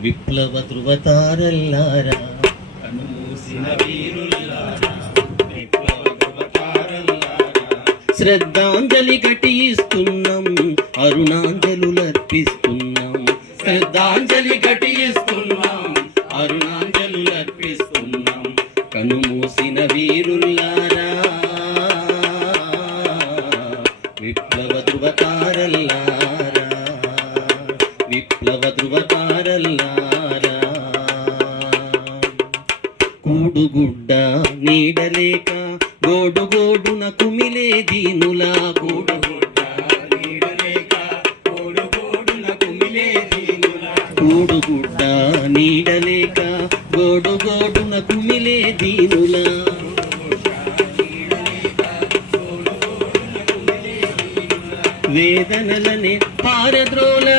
విప్లవ ధృవతారల్లారా. కనుమూసిన వీరుల్లారా విప్లవ ధృవతారల్లారా. శ్రద్ధాంజలి ఘటిస్తున్నాం అరుణాంజలులర్పిస్తున్నాం. శ్రద్ధాంజలి ఘటిస్తున్నాం అరుణాంజలులర్పిస్తున్నాం. కనుమూసిన వీరుల్లారా కూడుగుడ్డ నీడలేక గోడు గోడున కుమిలే దీనులా కూడు గుడ్డ నీడలేక కోడుగోడున కుమిలే దీనులా. కూడుగుడ్డ నీడలేక గోడు గోడున కుమిలే దీనులా. వేదనలనే పారద్రోలా.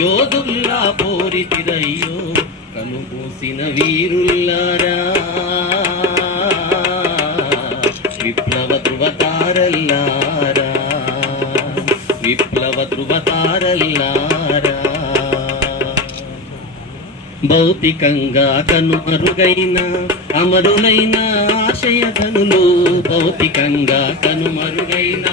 యోధుల్లా పోరితిరయ్యో కనుమూసిన వీరుల్లారా. విప్లవ ధృవతారల్లారా. విప్లవ ధృవతారల్లారా. భౌతికంగా కనుమరుగైన అమరులైన ఆశయ ఆశయధనులు భౌతికంగా కనుమరుగైన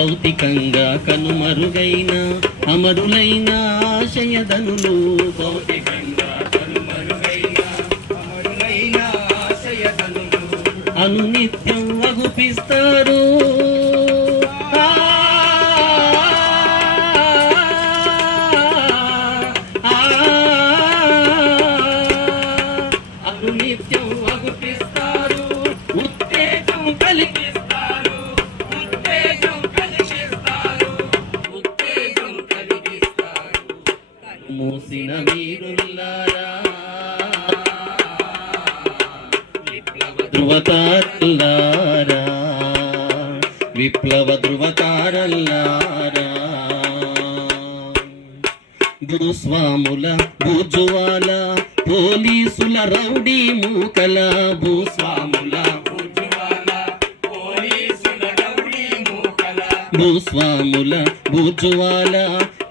భౌతికంగా కనుమరుగైన అమరులైన ఆశయధనులు. భౌతికంగా కనుమరుగైన అమరులైన ఆశయధనులు. అనునిత్యం వగుపిస్తారు. ధృవతారల్లారా విప్లవ ధృవతారల్లారా భూస్వాముల భూజువాల పోలీసుల రౌడీ మూకల భూస్వాముల భూస్వాముల భూజువాల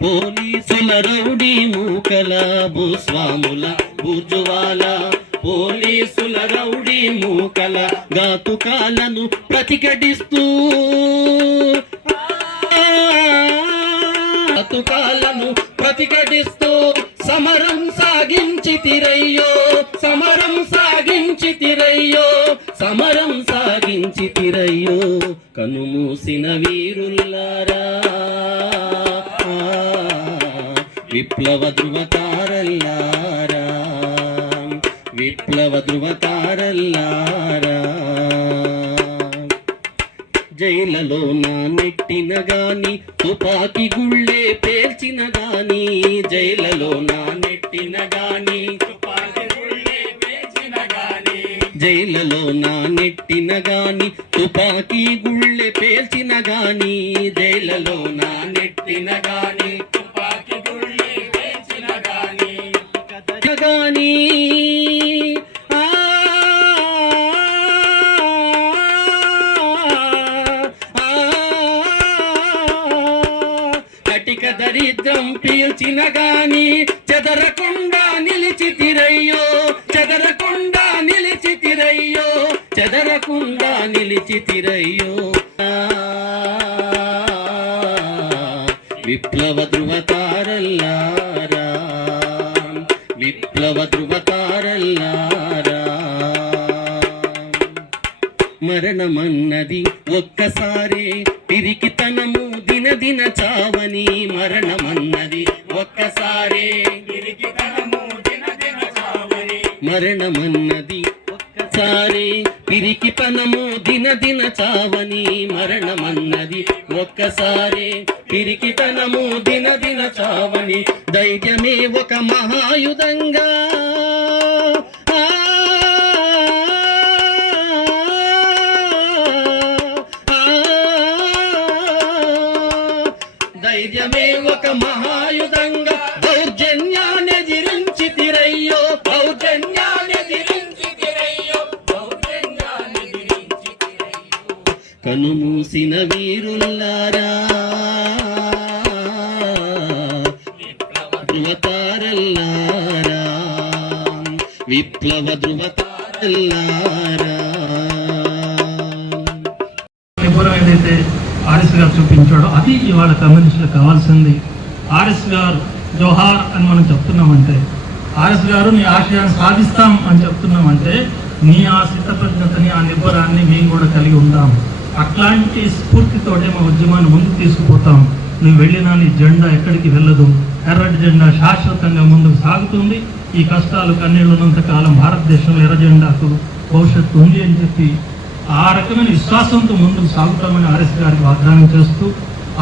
పోలీసుల రౌడీ మూకల భూస్వాముల భూజువాల పోలీసుల రౌడీ మూకల ఘాతుకాలను ప్రతిఘటిస్తూ. ఘాతుకాలను ప్రతిఘటిస్తూ సమరం సాగించి తిరయ్యో సమరం సాగించి తిరయ్యో సమరం సాగించి తిరయ్యో కనుమూసిన వీరుల్లారా. విప్లవ తుపాకీ గుళ్ళె పేల్చిన గాని జైలలో నా నెట్టిన గాని తుపాకి గుళ్ళె పేల్చిన గాని గాని ఆ, ఆ, కటిక దరిద్రం పీల్చిన గాని చెదరకుండా చెదరకుండా నిలిచి తిరయ్యో ఆ, విప్లవ ధృవతారల్లారా విప్లవ ధృవతారల్లారా మరణమన్నది ఒక్కసారే. పిరికితనము దిన దిన చావని మరణమన్నది ఒక్కసారే. పిరికితనము దిన దిన చావని మరణమన్నది ఒక్కసారే. పిరికి పనము దిన దిన చావని మరణమన్నది ఒక్కసారే. పిరికి పనము దిన దిన చావని ధైర్యమే ఒక మహాయుధంగా. ధైర్యమే ఒక మహా చూసిన వీరుల్లారా. ధృవతారల్లారా విప్లవ ధృవతారల్లారా ఏదైతే ఆర్ఎస్ గారు చూపించాడో అది ఇవాళ కమ్యూనిస్టులకు కావాల్సింది. ఆర్ఎస్ గారు జోహార్ అని మనం చెప్తున్నామంటే ఆర్ఎస్ గారు నీ ఆశయాన్ని సాధిస్తాం అని చెప్తున్నామంటే నీ ఆ సిద్ధప్రజ్ఞతని ఆ నిబ్బరాన్ని మేము కూడా కలిగి ఉంటాం. అట్లాంటి స్ఫూర్తితోటే మా ఉద్యమాన్ని ముందుకు తీసుకుపోతాం. నువ్వు వెళ్ళినా నీ జెండా ఎక్కడికి వెళ్ళదు. ఎర్రటి జెండా శాశ్వతంగా ముందుకు సాగుతుంది. ఈ కష్టాలు కన్నీళ్ళున్నంత కాలం భారతదేశంలో ఎర్ర జెండాకు భవిష్యత్తు ఉంది అని చెప్పి ఆ రకమైన విశ్వాసంతో ముందుకు సాగుతామని ఆర్ఎస్ గారికి వాగ్దానం చేస్తూ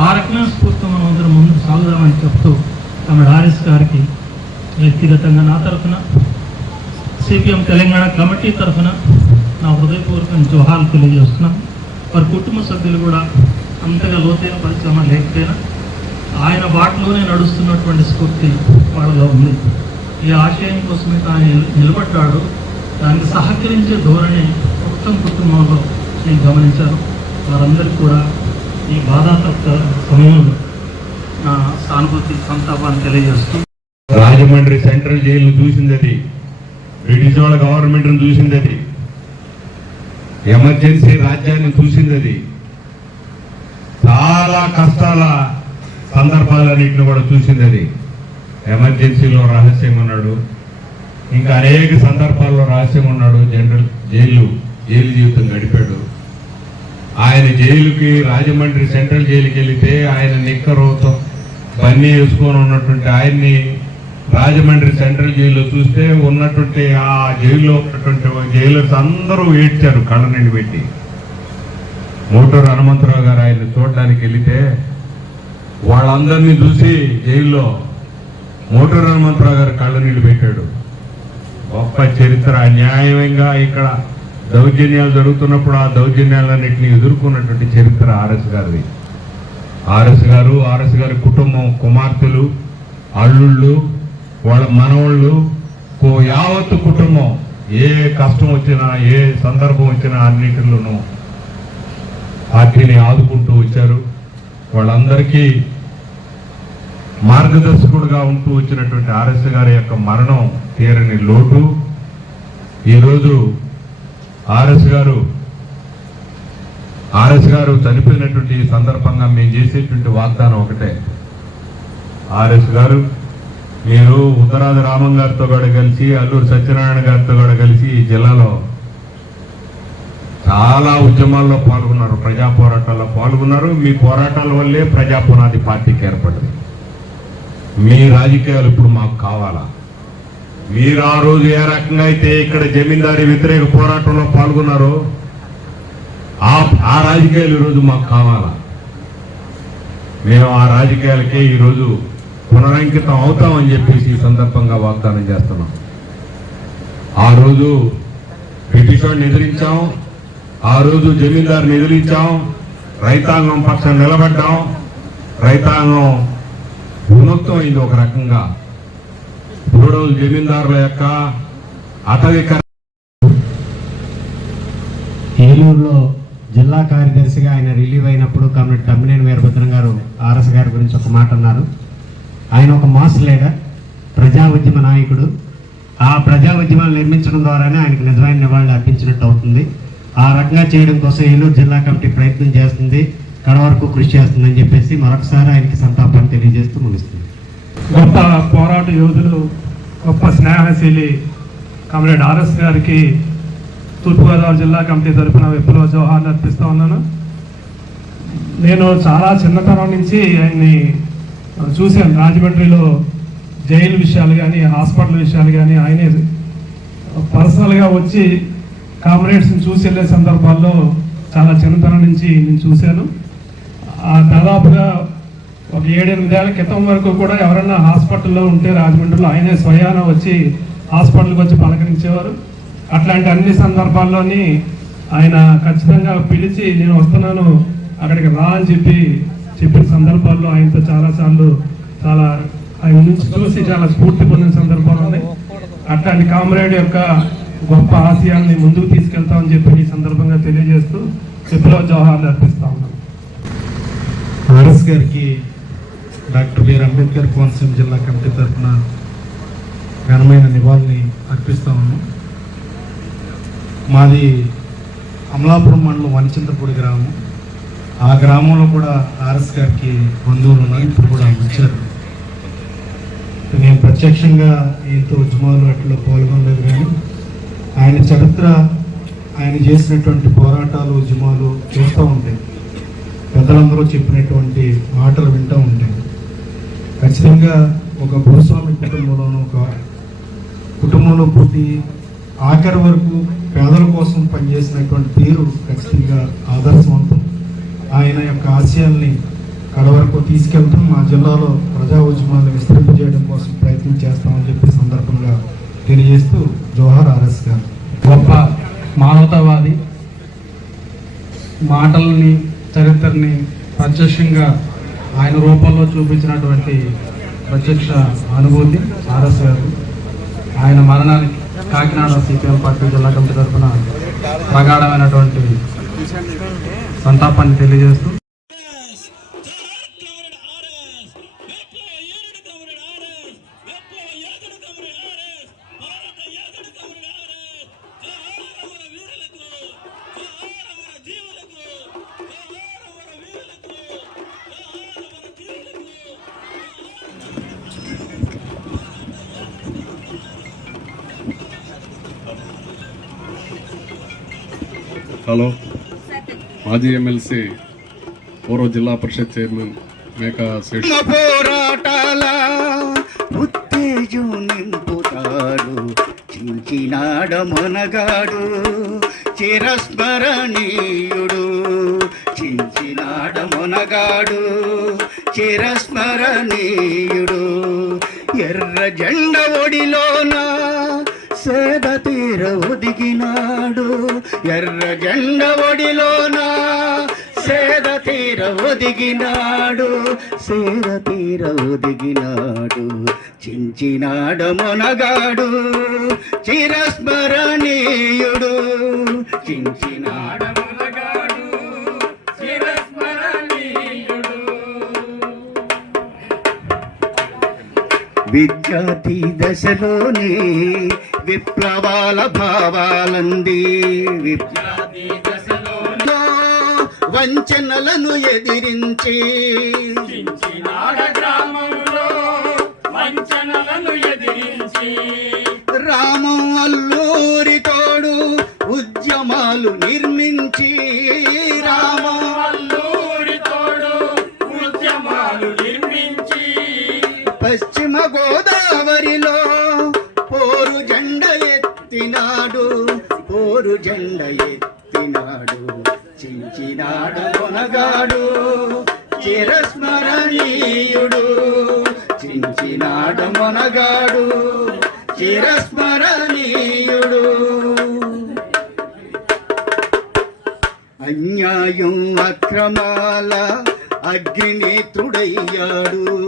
ఆ రకమైన స్ఫూర్తితో మనం అందరం ముందుకు సాగుదామని చెప్తూ తమ ఆర్ఎస్ గారికి వ్యక్తిగతంగా నా తరఫున సిపిఎం తెలంగాణ కమిటీ తరఫున నా హృదయపూర్వక జోహాలు తెలియజేస్తున్నాం. వారి కుటుంబ సభ్యులు కూడా అంతగా లోతైన పరిశ్రమ లేకపోయినా ఆయన బాటలోనే నడుస్తున్నటువంటి స్ఫూర్తి వాళ్ళలో ఉంది. ఈ ఆశయం కోసమే ఆయన నిలబడ్డాడు. దానికి సహకరించే ధోరణి మొత్తం కుటుంబంలో నేను గమనించాను. వారందరికీ కూడా ఈ బాధాతప్త సమయంలో నా సానుభూతి సంతాపాన్ని తెలియజేస్తూ రాజమండ్రి సెంట్రల్ జైలు చూసింది అది బ్రిటిష్ వాళ్ళ గవర్నమెంట్ చూసింది అది ఎమర్జెన్సీ రాజ్యాన్ని చూసింది అది చాలా కష్టాల సందర్భాలన్నింటిని కూడా చూసింది అది ఎమర్జెన్సీలో రహస్యం ఉన్నాడు. ఇంకా అనేక సందర్భాల్లో రహస్యం ఉన్నాడు. జనరల్ జైలు జైలు జీవితం గడిపాడు. ఆయన జైలుకి రాజమండ్రి సెంట్రల్ జైలుకి వెళితే ఆయన నిక్కరోతో బన్నీ వేసుకొని ఉన్నటువంటి ఆయన్ని రాజమండ్రి సెంట్రల్ జైల్లో చూస్తే ఉన్నటువంటి ఆ జైల్లో ఉన్నటువంటి జైలర్స్ అందరూ ఏడ్చారు కళ్ళ నిండి పెట్టి. మోటూరు హనుమంతరావు గారు ఆయన చూడడానికి వెళితే వాళ్ళందరినీ చూసి జైల్లో మోటూరు హనుమంతరావు గారు కళ్ళ నీళ్ళు పెట్టాడు. గొప్ప చరిత్ర అన్యాయంగా ఇక్కడ దౌర్జన్యాలు జరుగుతున్నప్పుడు ఆ దౌర్జన్యాలన్నింటినీ ఎదుర్కొన్నటువంటి చరిత్ర ఆర్ఎస్ గారిది. ఆర్ఎస్ గారు ఆర్ఎస్ గారి కుటుంబం కుమార్తెలు అల్లుళ్ళు వాళ్ళ మనవాళ్ళు కో- యావత్తు కుటుంబం ఏ కష్టం వచ్చినా ఏ సందర్భం వచ్చినా అన్నిటిలోనూ పార్టీని ఆదుకుంటూ వచ్చారు. వాళ్ళందరికీ మార్గదర్శకుడుగా ఉంటూ వచ్చినటువంటి ఆర్ఎస్ గారి యొక్క మరణం తీరని లోటు. ఈరోజు ఆర్ఎస్ గారు ఆర్ఎస్ గారు చనిపోయినటువంటి ఈ సందర్భంగా మేము చేసేటువంటి వాగ్దానం ఒకటే. ఆర్ఎస్ గారు మీరు ఉత్తరాది రామం గారితో కూడా కలిసి అల్లూరు సత్యనారాయణ గారితో కూడా కలిసి ఈ జిల్లాలో చాలా ఉద్యమాల్లో పాల్గొన్నారు. ప్రజా పోరాటాల్లో పాల్గొన్నారు. మీ పోరాటాల వల్లే ప్రజా పునాది పార్టీకి ఏర్పడింది. మీ రాజకీయాలు ఇప్పుడు మాకు కావాలా? మీరు ఆ రోజు ఏ రకంగా అయితే ఇక్కడ జమీందారీ వ్యతిరేక పోరాటంలో పాల్గొన్నారో ఆ ఆ రాజకీయాలు ఈరోజు మాకు కావాలా? మేము ఆ రాజకీయాలకే ఈరోజు పునరంకితం అవుతామని చెప్పేసి ఈ సందర్భంగా వాగ్దానం చేస్తున్నాం. ఆ రోజు బ్రిటిష్ వాడిని ఎదిరించాం ఆ రోజు జమీందారుని ఎదిరించాం రైతాంగం పక్షం నిలబడ్డాం రైతాంగం విముక్తం అయింది ఒక రకంగా. మూడవది జమీందారుల యొక్క అటవిక ఏలూరులో జిల్లా కార్యదర్శిగా ఆయన రిలీవ్ అయినప్పుడు కమిటీ తమ్మినేని వీరభద్రం గారు ఆర్ఎస్ గారి గురించి ఒక మాట అన్నారు. ఆయన ఒక మాస్ లీడర్ ప్రజా ఉద్యమ నాయకుడు. ఆ ప్రజా ఉద్యమాలు నిర్మించడం ద్వారానే ఆయనకు నిజమైన నివాళులు అర్పించినట్టు అవుతుంది. ఆ రకంగా చేయడం కోసం ఏలూరు జిల్లా కమిటీ ప్రయత్నం చేస్తుంది. కడ వరకు కృషి చేస్తుందని చెప్పేసి మరొకసారి ఆయనకి సంతాపాన్ని తెలియజేస్తూ ముగిస్తుంది. గొప్ప పోరాట యోధులు గొప్ప స్నేహశీలి కామ్రేడ్ ఆర్ఎస్ గారికి తూర్పుగోదావరి జిల్లా కమిటీ తరఫున విప్లవ జోహార్లు అర్పిస్తూ ఉన్నాను. నేను చాలా చిన్నతనం నుంచి ఆయన్ని చూశాను. రాజమండ్రిలో జైలు విషయాలు కానీ హాస్పిటల్ విషయాలు కానీ ఆయనే పర్సనల్గా వచ్చి కామ్రేడ్స్ని చూసి వెళ్ళే సందర్భాల్లో చాలా చిన్నతనం నుంచి నేను చూశాను. ఆ దాదాపుగా ఒక ఏడెనిమిదేళ్ళ క్రితం వరకు కూడా ఎవరైనా హాస్పిటల్లో ఉంటే రాజమండ్రిలో ఆయనే స్వయాన వచ్చి హాస్పిటల్కి వచ్చి పలకరించేవారు. అట్లాంటి అన్ని సందర్భాల్లోని ఆయన ఖచ్చితంగా పిలిచి నేను వస్తున్నాను అక్కడికి రా అని చెప్పి చెప్పిన సందర్భాల్లో ఆయనతో చాలాసార్లు చాలా ఆయన నుంచి చూసి చాలా స్ఫూర్తి పొందిన సందర్భాలు ఉన్నాయి. అట్లాంటి కామ్రేడ్ యొక్క గొప్ప ఆశయాన్ని ముందుకు తీసుకెళ్తామని చెప్పి ఈ సందర్భంగా తెలియజేస్తూ విప్లవ జవహర్లు అర్పిస్తా ఉన్నాను ఆర్ఎస్ గారికి డాక్టర్ బిఆర్ అంబేద్కర్ కోనసీమ జిల్లా కమిటీ తరఫున ఘనమైన నివాళిని అర్పిస్తా ఉన్నాం. మాది అమలాపురం మండలం వనచింతపూడి గ్రామం. ఆ గ్రామంలో కూడా ఆర్ఎస్ గారికి బంధువులు ఉన్నారు. ఇప్పుడు కూడా వచ్చారు. నేను ప్రత్యక్షంగా ఈయనతో ఉద్యమాలు అట్లా పాల్గొనలేదు కానీ ఆయన చరిత్ర ఆయన చేసినటువంటి పోరాటాలు ఉద్యమాలు చూస్తూ ఉంటాయి పెద్దలందరూ చెప్పినటువంటి మాటలు వింటూ ఉంటాయి ఖచ్చితంగా ఒక భూస్వామి కుటుంబంలోనూ ఒక కుటుంబంలో పుట్టి ఆఖరి వరకు పేదల కోసం పనిచేసినటువంటి తీరు ఖచ్చితంగా ఆదర్శవంతం. ఆయన యొక్క ఆశయాల్ని కడ వరకు తీసుకెళ్తాం. మా జిల్లాలో ప్రజా ఉద్యమాలను విస్తరింపజేయడం కోసం ప్రయత్నం చేస్తామని చెప్పి సందర్భంగా తెలియజేస్తూ జోహార్ ఆర్ఎస్ గారు. గొప్ప మానవతావాది మాటల్ని చరిత్రని ప్రత్యక్షంగా ఆయన రూపంలో చూపించినటువంటి ప్రత్యక్ష అనుభూతి ఆర్ఎస్ గారు ఆయన మరణానికి కాకినాడ సిపిఎం పార్టీ జిల్లా కమిటీ తరఫున ప్రగాఢమైనటువంటి సంతాపాన్ని తెలియజేస్తూ మాజీ ఎమ్మెల్సీ పూర్వ జిల్లా పరిషత్ చైర్మన్ మేక శేష్. పోరాటాల ఉత్తేజం నింపుతాడు చించినాడ మనగాడు చిరస్మరణీయుడు. చించినాడ మనగాడు చిరస్మరణీయుడు. ఎర్ర జెండ ఒడిలోన సేద తీర ఒదిగినాడు ఎర్ర జెండ ఒడిలోన? సేద తీర ఒదిగినాడు సేద తీర ఒదిగినాడు చించినాడ మొనగాడు చిరస్మరణీయుడు. చించినాడ విద్యార్థి దశలోనే విప్లవాల భావాలంది. వంచనలను ఎదిరించి రామం అల్లూరి తోడు ఉద్యమాలు నిర్మించి రామం అల్లూరి తోడు ఉద్యమాలు నిర్మించి పశ్చిమ గోదావరిలో జెండ ఎత్తినాడు చించినాడు కొనగాడు చిరస్మరణీయుడు. చించినాడు మొనగాడు చిరస్మరణీయుడు. అన్యాయం అక్రమాల అగ్నినేత్రుడయ్యాడు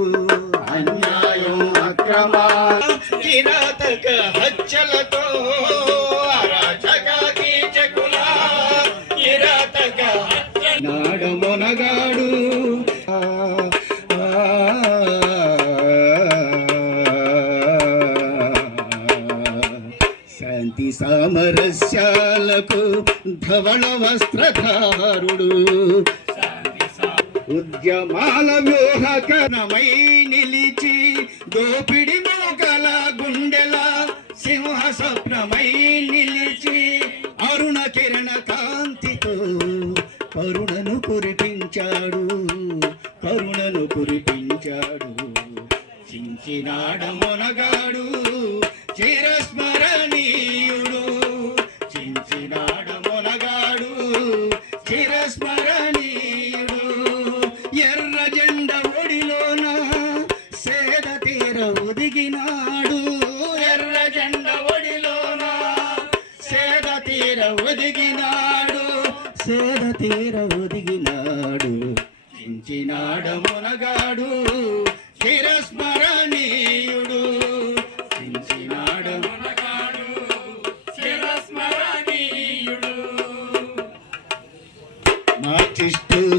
ధవళ వస్త్రధారుడు ఉద్యమాల వ్యూహకరమై నిలిచి దోపిడి మోకల గుండెల సింహ స్వప్నమై నిలిచి అరుణ కిరణ కాంతితో కరుణను కురిపించాడు కరుణను కురిపించాడు. చించినాడ మునగాడు చిరస్మరణీయుడు.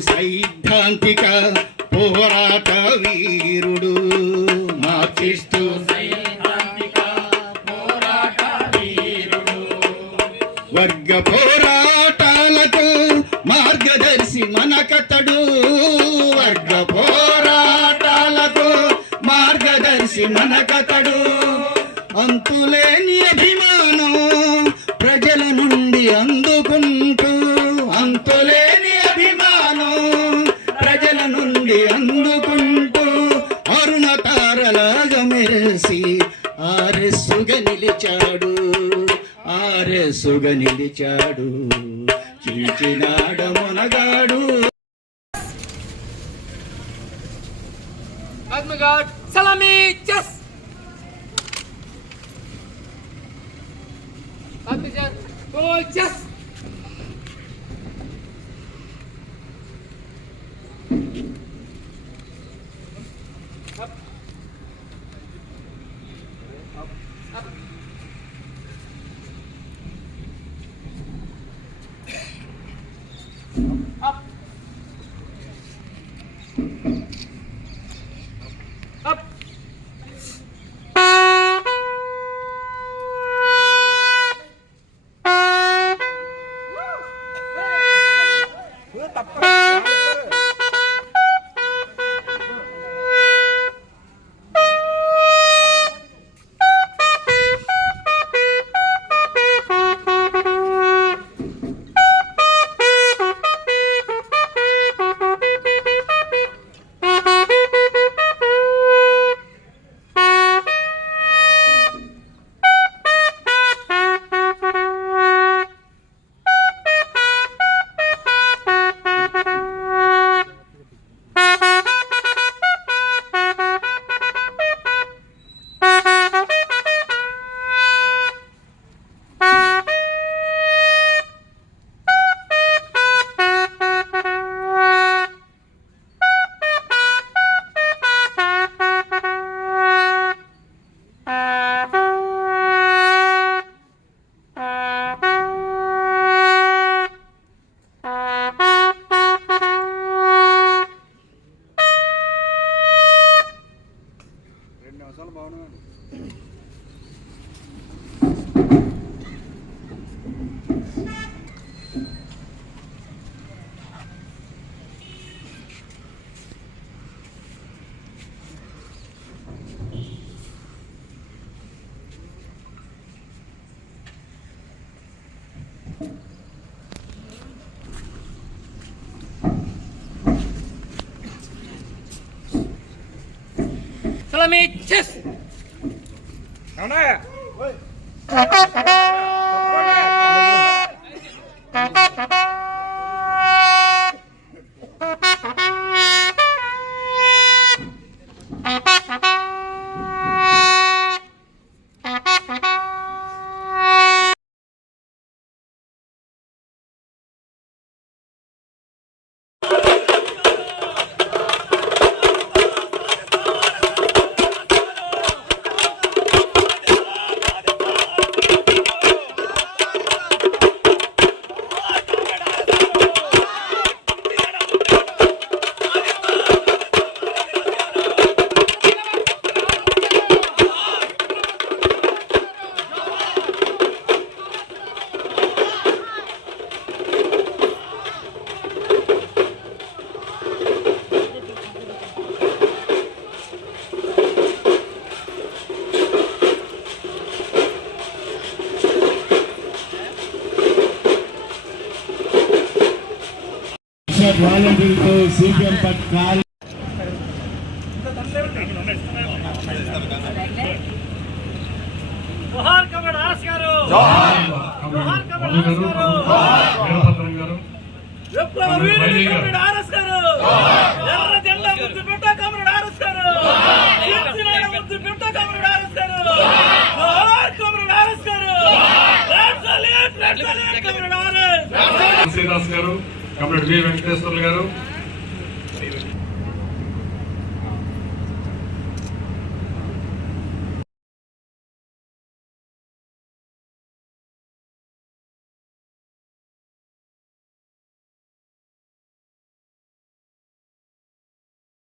సైద్ధాంతిక పోరాట వీరుడు. మా సైద్ధాంతిక వర్గ పోరాటాలకు మార్గదర్శి మనకతడు. వర్గ పోరాటాలకు మార్గదర్శి మనకతడు. అంతులేని అభిమానం ఆరెస్సుగా నిలిచాడు. చీచినాడ Up! Follow me, chest. No, now. Srinivas గారు కమ్రేడ్ వి వెంకటేశ్వర్లు గారు